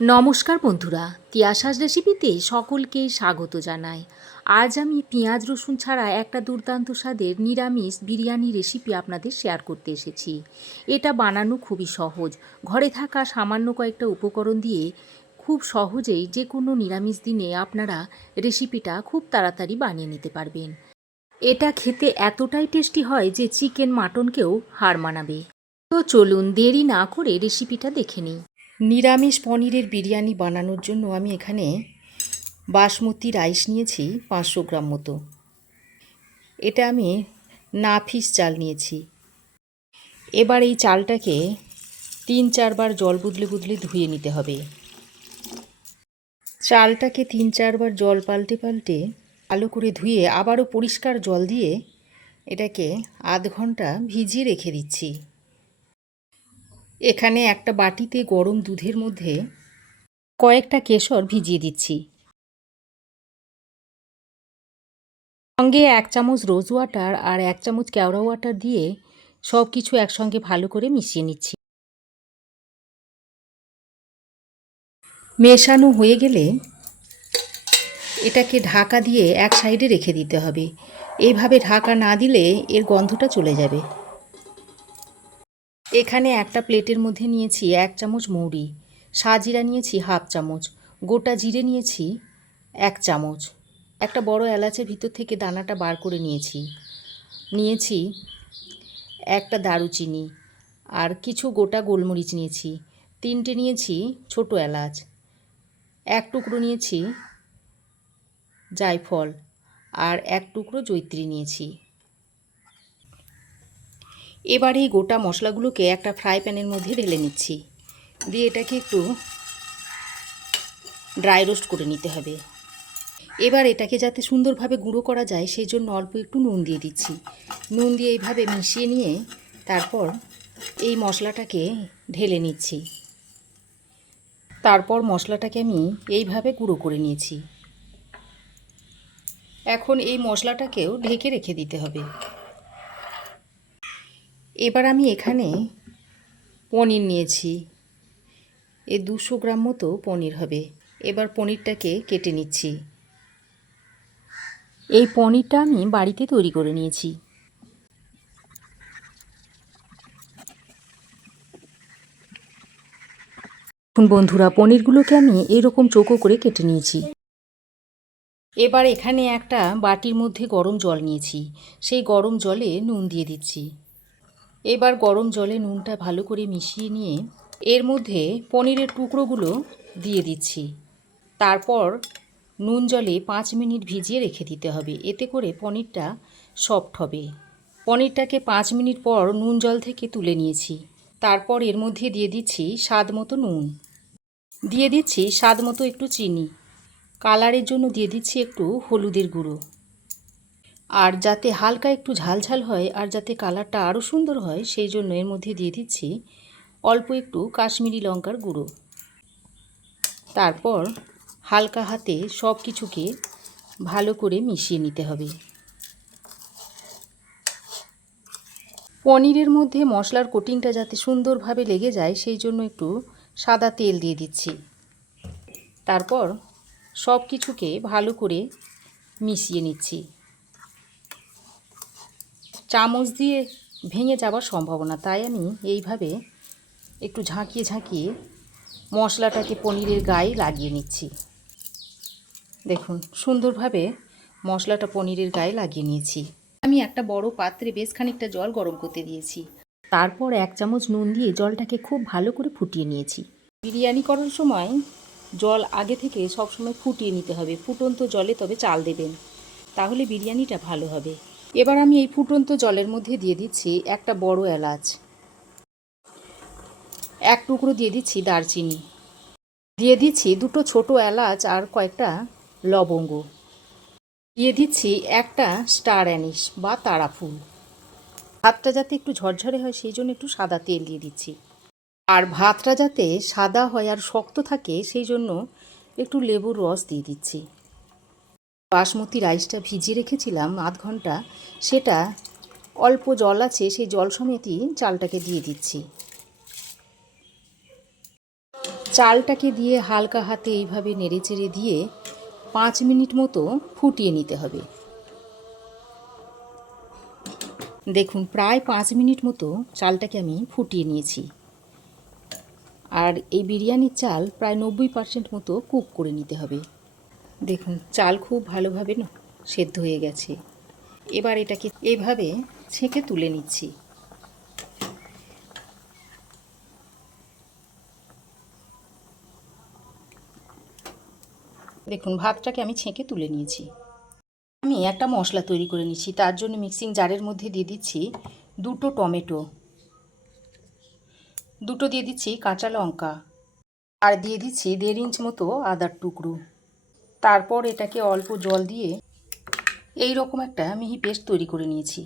নমস্কার বন্ধুরা, তিয়াশাস রেসিপিতে সকলকে স্বাগত জানাই। আজ আমি পেঁয়াজ, রসুন ছাড়া একটা দুর্দান্ত স্বাদের নিরামিষ বিরিয়ানি রেসিপি আপনাদের শেয়ার করতে এসেছি। এটা বানানো খুবই সহজ। ঘরে থাকা সামান্য কয়েকটা উপকরণ দিয়ে খুব সহজেই যে কোনো নিরামিষ দিনে আপনারা রেসিপিটা খুব তাড়াতাড়ি বানিয়ে নিতে পারবেন। এটা খেতে এতটাই টেস্টি হয় যে চিকেন, মাটনকেও হার মানাবে। তো চলুন দেরি না করে রেসিপিটা দেখে নিই। নিরামিষ পনিরের বিরিয়ানি বানানোর জন্য আমি এখানে বাসমতি রাইস নিয়েছি পাঁচশো গ্রাম মতো। এটা আমি নাফিস চাল নিয়েছি। এবার এই চালটাকে তিন চারবার জল বুদলে বুদলে ধুয়ে নিতে হবে। চালটাকে তিন চারবার জল পাল্টে পাল্টে ভালো করে ধুয়ে আবারও পরিষ্কার জল দিয়ে এটাকে আধ ঘণ্টা ভিজিয়ে রেখে দিচ্ছি। এখানে একটা বাটিতে গরম দুধের মধ্যে কয়েকটা কেশর ভিজিয়ে দিচ্ছি। সঙ্গে এক চামচ রোজ ওয়াটার আর এক চামচ কেওড়া ওয়াটার দিয়ে সব কিছু একসঙ্গে ভালো করে মিশিয়ে নিচ্ছি। মেশানো হয়ে গেলে এটাকে ঢাকা দিয়ে এক সাইডে রেখে দিতে হবে। এইভাবে ঢাকা না দিলে এর গন্ধটা চলে যাবে। এখানে একটা প্লেটের মধ্যে নিয়েছি এক চামচ মৌরি, সাজিরা নিয়েছি হাফ চামচ, গোটা জিরে নিয়েছি এক চামচ, একটা বড় এলাচের ভিতর থেকে দানাটা বার করে নিয়েছি। নিয়েছি একটা দারুচিনি আর কিছু গোটা গোলমরিচ নিয়েছি, তিনটে নিয়েছি ছোট এলাচ, এক টুকরো নিয়েছি জায়ফল আর এক টুকরো জৈত্রী নিয়েছি। এবার এই গোটা মশলাগুলোকে একটা ফ্রাই প্যানের মধ্যে ঢেলে নিচ্ছি। দিয়ে এটাকে একটু ড্রাই রোস্ট করে নিতে হবে। এবার এটাকে যাতে সুন্দরভাবে গুঁড়ো করা যায়, সেই জন্য অল্প একটু নুন দিয়ে দিচ্ছি। নুন দিয়ে এইভাবে মিশিয়ে নিয়ে তারপর এই মশলাটাকে ঢেলে নিচ্ছি। তারপর মশলাটাকে আমি এইভাবে গুঁড়ো করে নিয়েছি। এখন এই মশলাটাকেও ঢেকে রেখে দিতে হবে। এবার আমি এখানে পনির নিয়েছি। এ দুশো গ্রাম মতো পনির হবে। এবার পনিরটাকে কেটে নিচ্ছি। এই পনিরটা আমি বাড়িতে তৈরি করে নিয়েছি। এখন বন্ধুরা, পনিরগুলোকে আমি এরকম চৌকো করে কেটে নিয়েছি। এবার এখানে একটা বাটির মধ্যে গরম জল নিয়েছি। সেই গরম জলে নুন দিয়ে দিচ্ছি। এবার গরম জলে নুনটা ভালো করে মিশিয়ে নিয়ে এর মধ্যে পনিরের টুকরোগুলো দিয়ে দিচ্ছি। তারপর নুন জলে পাঁচ মিনিট ভিজিয়ে রেখে দিতে হবে। এতে করে পনিরটা সফট হবে। পনিরটাকে পাঁচ মিনিট পর নুন জল থেকে তুলে নিয়েছি। তারপর এর মধ্যে দিয়ে দিচ্ছি স্বাদ মতো নুন। দিয়ে দিচ্ছি স্বাদ মতো একটু চিনি। কালারের জন্য দিয়ে দিচ্ছি একটু হলুদের গুঁড়ো। আর যাতে হালকা একটু ঝালঝাল হয় আর যাতে কালারটা আরও সুন্দর হয়, সেই জন্য এর মধ্যে দিয়ে দিচ্ছি অল্প একটু কাশ্মীরি লঙ্কার গুঁড়ো। তারপর হালকা হাতে সব কিছুকে ভালো করে মিশিয়ে নিতে হবে। পনিরের মধ্যে মশলার কোটিংটা যাতে সুন্দরভাবে লেগে যায়, সেই জন্য একটু সাদা তেল দিয়ে দিচ্ছি। তারপর সব কিছুকে ভালো করে মিশিয়ে নিচ্ছি। চামচ দিয়ে ভেঙে যাওয়ার সম্ভাবনা। তাই আমি এইভাবে একটু ঝাঁকিয়ে ঝাঁকিয়ে মশলাটাকে পনিরের গায়ে লাগিয়ে নিচ্ছি। দেখুন, সুন্দরভাবে মশলাটা পনিরের গায়ে লাগিয়ে নিয়েছি। আমি একটা বড় পাত্রে বেশ খানিকটা জল গরম করতে দিয়েছি। তারপর এক চামচ নুন দিয়ে জলটাকে খুব ভালো করে ফুটিয়ে নিয়েছি। বিরিয়ানি করার সময় জল আগে থেকে সবসময় ফুটিয়ে নিতে হবে। ফুটন্ত জলে তবে চাল দেবেন। তাহলে বিরিয়ানিটা ভালো হবে। এবার আমি এই ফুটন্ত জলের মধ্যে দিয়ে দিচ্ছি একটা বড় এলাচ। এক টুকরো দিয়ে দিচ্ছি দারচিনি। দিয়ে দিচ্ছি দুটো ছোট এলাচ আর কয়েকটা লবঙ্গ। দিয়ে দিচ্ছি একটা স্টার অ্যানিস বা তারা ফুল। ভাতটা যাতে একটু ঝরঝরে হয় সেই জন্য একটু সাদা তেল দিয়ে দিচ্ছি। আর ভাতটা যাতে সাদা হয় আর শক্ত থাকে সেই জন্য একটু লেবুর রস দিয়ে দিচ্ছি। বাসমতি রাইসটা ভিজিয়ে রেখেছিলাম আধ ঘণ্টা। সেটা অল্প জল আছে, সেই জল সমেতই চালটাকে দিয়ে দিচ্ছি। চালটাকে দিয়ে হালকা হাতে এইভাবে নেড়েচেড়ে দিয়ে পাঁচ মিনিট মতো ফুটিয়ে নিতে হবে। দেখুন, প্রায় পাঁচ মিনিট মতো চালটাকে আমি ফুটিয়ে নিয়েছি। আর এই বিরিয়ানির চাল প্রায় নব্বই পার্সেন্ট মতো কুক করে নিতে হবে। দেখুন, চাল খুব ভালোভাবে না সেদ্ধ হয়ে গেছে। এবার এটাকে এইভাবে ছেঁকে তুলে নিচ্ছি। দেখুন, ভাতটাকে আমি ছেঁকে তুলে নিয়েছি। আমি একটা মশলা তৈরি করে নিচ্ছি, তার জন্য মিক্সিং জারের মধ্যে দিয়ে দিচ্ছি দুটো টমেটো। দুটো দিয়ে দিচ্ছি কাঁচা লঙ্কা। আর দিয়ে দিচ্ছি দেড় ইঞ্চ মতো আদার টুকরো। তারপর এটাকে অল্প জল দিয়ে এই রকম একটা মিহি পেস্ট তৈরি করে নিয়েছি।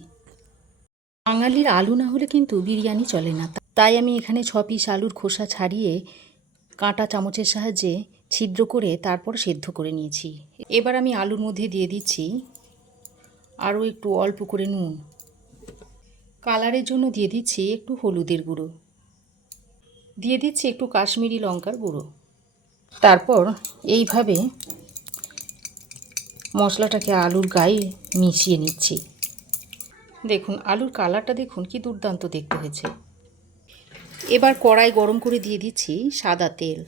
বাঙালির আলু না হলে কিন্তু বিরিয়ানি চলে না। তাই আমি এখানে ছ পিস আলুর খোসা ছাড়িয়ে কাঁটা চামচের সাহায্যে ছিদ্র করে তারপর সেদ্ধ করে নিয়েছি। এবার আমি আলুর মধ্যে দিয়ে দিচ্ছি আরও একটু অল্প করে নুন। কালারের জন্য দিয়ে দিচ্ছি একটু হলুদের গুঁড়ো। দিয়ে দিচ্ছি একটু কাশ্মীরি লঙ্কার গুঁড়ো। তারপর এইভাবে মশলাটাকে আলুর গায়ে মিশিয়ে নিচ্ছি। দেখুন, আলুর কালারটা দেখুন কি দুর্দান্ত দেখতে হয়েছে। এবার কড়াই গরম করে দিয়ে দিচ্ছি সাদা তেল।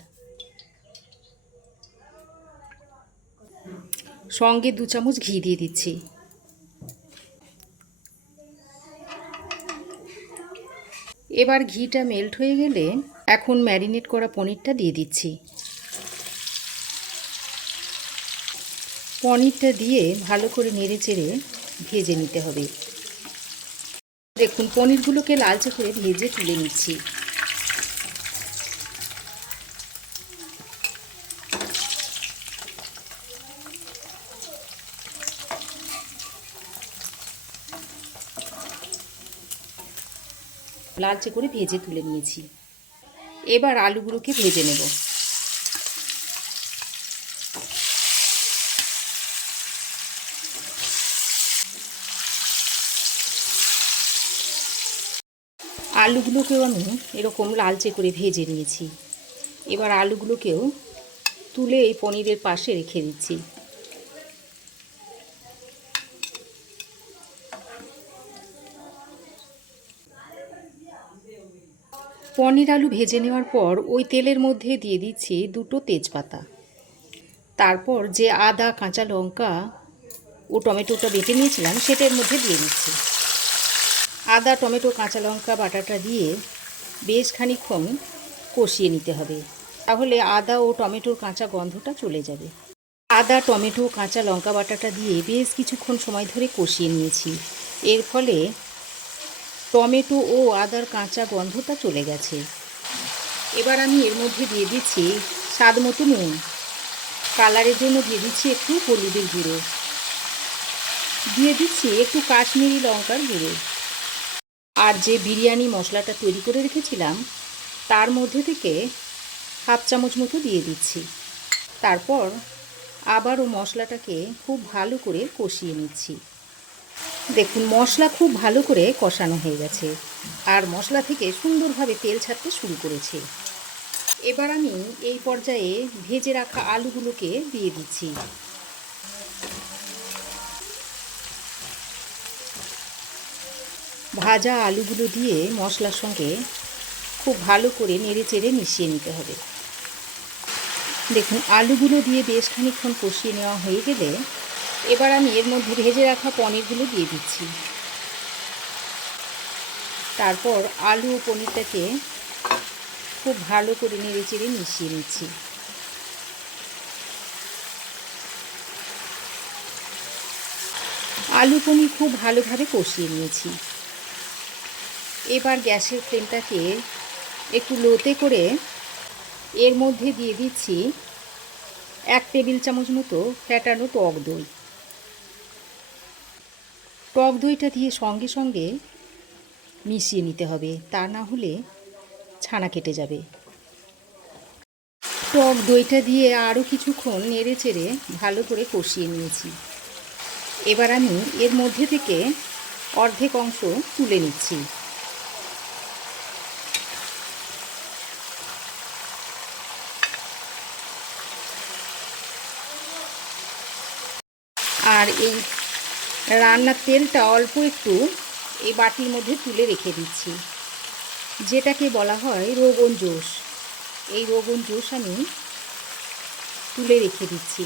সঙ্গে দু চামচ ঘি দিয়ে দিচ্ছি। এবার ঘিটা মেল্ট হয়ে গেলে এখন ম্যারিনেট করা পনিরটা দিয়ে দিচ্ছি। পনিরটা দিয়ে ভালো করে নেড়ে চেড়ে ভেজে নিতে হবে। দেখুন, পনিরগুলোকে লালচে করে ভেজে তুলে নিচ্ছি। লালচে করে ভেজে তুলে নিয়েছি। এবার আলুগুলোকে ভেজে নেব। আলুগুলোকেও আমি এরকম লালচে করে ভেজে নিয়েছি। এবার আলুগুলোকেও তুলে এই পনিরের পাশে রেখে দিচ্ছি। পনির আলু ভেজে নেওয়ার পর ওই তেলের মধ্যে দিয়ে দিচ্ছি দুটো তেজপাতা। তারপর যে আদা, কাঁচা লঙ্কা ও টমেটোটা বেটে নিয়েছিলাম, সেটার মধ্যে দিয়ে দিচ্ছি। আদা, টমেটো, কাঁচা লঙ্কা, বাটাটা দিয়ে বেশ খানিক্ষণ কষিয়ে নিতে হবে। তাহলে আদা ও টমেটোর কাঁচা গন্ধটা চলে যাবে। আদা, টমেটো, কাঁচা লঙ্কা, বাটাটা দিয়ে বেশ কিছুক্ষণ সময় ধরে কষিয়ে নিয়েছি। এর ফলে টমেটো ও আদার কাঁচা গন্ধটা চলে গেছে। এবার আমি এর মধ্যে দিয়ে দিচ্ছি স্বাদ মতো নুন। কালারের জন্য দিয়ে দিচ্ছি একটু হলুদের গুঁড়ো। দিয়ে দিচ্ছি একটু কাশ্মীরি লঙ্কার গুঁড়ো। আর যে বিরিয়ানি মশলাটা তৈরি করে রেখেছিলাম, তার মধ্যে থেকে হাফ চামচ মতো দিয়ে দিচ্ছি। তারপর আবারও মশলাটাকে খুব ভালো করে কষিয়ে নিচ্ছি। দেখুন, মশলা খুব ভালো করে কষানো হয়ে গেছে আর মশলা থেকে সুন্দরভাবে তেল ছাড়তে শুরু করেছে। এবার আমি এই পর্যায়ে ভেজে রাখা আলুগুলোকে দিয়ে দিচ্ছি। ভাজা আলুগুলো দিয়ে মশলার সঙ্গে খুব ভালো করে নেড়ে চেড়ে মিশিয়ে নিতে হবে। দেখুন, আলুগুলো দিয়ে বেশ খানিক্ষণ কষিয়ে নেওয়া হয়ে গেলে এবার আমি এর মধ্যে ভেজে রাখা পনিরগুলো দিয়ে দিচ্ছি। তারপর আলু ও পনিরটাকে খুব ভালো করে নেড়ে চেড়ে মিশিয়ে নিচ্ছি। আলু পনির খুব ভালোভাবে কষিয়ে নিয়েছি। এবার গ্যাসের ফ্লেমটাকে একটু লোতে করে এর মধ্যে দিয়ে দিচ্ছি এক টেবিল চামচ মতো ফ্যাটানো টক দই। টক দইটা দিয়ে সঙ্গে সঙ্গে মিশিয়ে নিতে হবে, তা না হলে ছানা কেটে যাবে। টক দইটা দিয়ে আরও কিছুক্ষণ নেড়ে চেড়ে ভালো করে কষিয়ে নিয়েছি। এবার আমি এর মধ্যে থেকে অর্ধেক অংশ তুলে নিচ্ছি। আর এই রান্নার তেলটা অল্প একটু এই বাটির মধ্যে তুলে রেখে দিচ্ছি। যেটাকে বলা হয় রোগন জোশ এই রোগন জোশ আমি তুলে রেখে দিচ্ছি।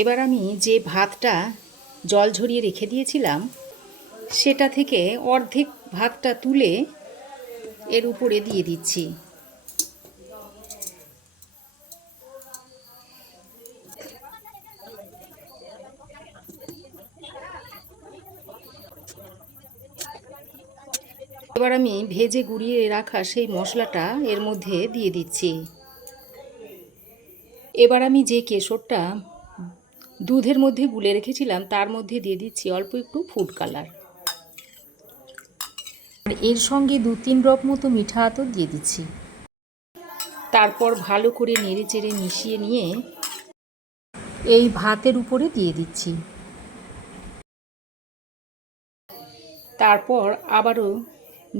এবার আমি যে ভাতটা জল ঝরিয়ে রেখে দিয়েছিলাম সেটা থেকে অর্ধেক ভাতটা তুলে এর উপরে দিয়ে দিচ্ছি। এবার আমি ভেজে গুঁড়িয়ে রাখা সেই মশলাটা এর মধ্যে দিয়ে দিচ্ছি। এবার আমি যে কেশরটা দুধের মধ্যে গুলে রেখেছিলাম, তার মধ্যে দিয়ে দিচ্ছি অল্প একটু ফুড কালার। আর এর সঙ্গে দু তিন ড্রপ মতো মিঠা আতর দিয়ে দিচ্ছি। তারপর ভালো করে নেড়ে চেড়ে মিশিয়ে নিয়ে এই ভাতের উপরে দিয়ে দিচ্ছি। তারপর আবারও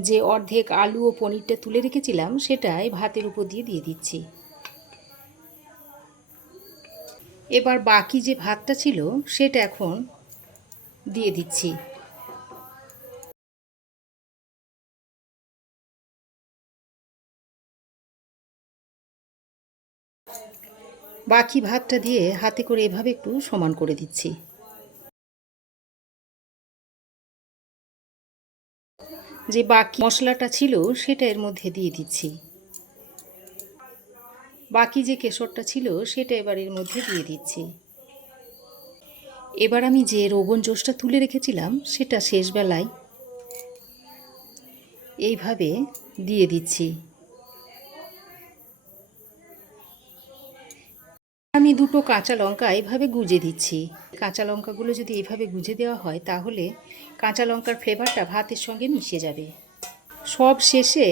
যে অর্ধেক আলু ও পনিরটা তুলে রেখেছিলাম, সেটাই ভাতের উপর দিয়ে দিয়ে দিচ্ছি। এবার বাকি যে ভাতটা ছিল, সেটা এখন দিয়ে দিচ্ছি। বাকি ভাতটা দিয়ে হাতে করে এভাবে একটু সমান করে দিচ্ছি। যে বাকি মশলাটা ছিল সেটা এর মধ্যে দিয়ে দিচ্ছি। বাকি যে কেশরটা ছিল সেটা এবার এর মধ্যে দিয়ে দিচ্ছি। এবার আমি যে রোগন জোসটা তুলে রেখেছিলাম সেটা শেষবেলায় এইভাবে দিয়ে দিচ্ছি। আমি দুটো কাঁচা লঙ্কা এইভাবে গুজে দিচ্ছি। কাঁচা লঙ্কাগুলো যদি এইভাবে গুজে দেওয়া হয়, তাহলে কাঁচা লঙ্কার ফ্লেভারটা ভাতের সঙ্গে মিশে যাবে। সব শেষে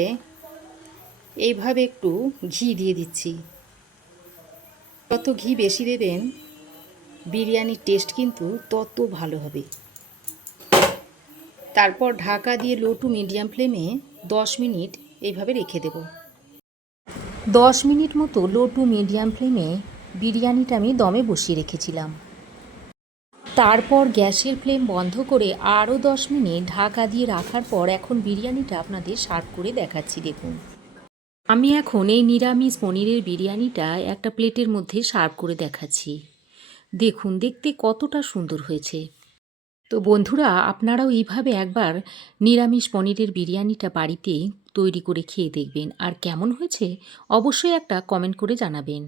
এইভাবে একটু ঘি দিয়ে দিচ্ছি। যত ঘি বেশি দেবেন, বিরিয়ানির টেস্ট কিন্তু তত ভালো হবে। তারপর ঢাকা দিয়ে লো টু মিডিয়াম ফ্লেমে দশ মিনিট এইভাবে রেখে দেব। দশ মিনিট মতো লো টু মিডিয়াম ফ্লেমে বিরিয়ানিটা আমি দমে বসিয়ে রেখেছিলাম। তারপর গ্যাসের ফ্লেম বন্ধ করে আরও দশ মিনিট ঢাকা দিয়ে রাখার পর এখন বিরিয়ানিটা আপনাদের সার্ভ করে দেখাচ্ছি, দেখুন। আমি এখন এই নিরামিষ পনিরের বিরিয়ানিটা একটা প্লেটের মধ্যে সার্ভ করে দেখাচ্ছি। দেখুন, দেখতে কতটা সুন্দর হয়েছে। তো বন্ধুরা, আপনারাও এইভাবে একবার নিরামিষ পনিরের বিরিয়ানিটা বাড়িতে তৈরি করে খেয়ে দেখবেন। আর কেমন হয়েছে, অবশ্যই একটা কমেন্ট করে জানাবেন।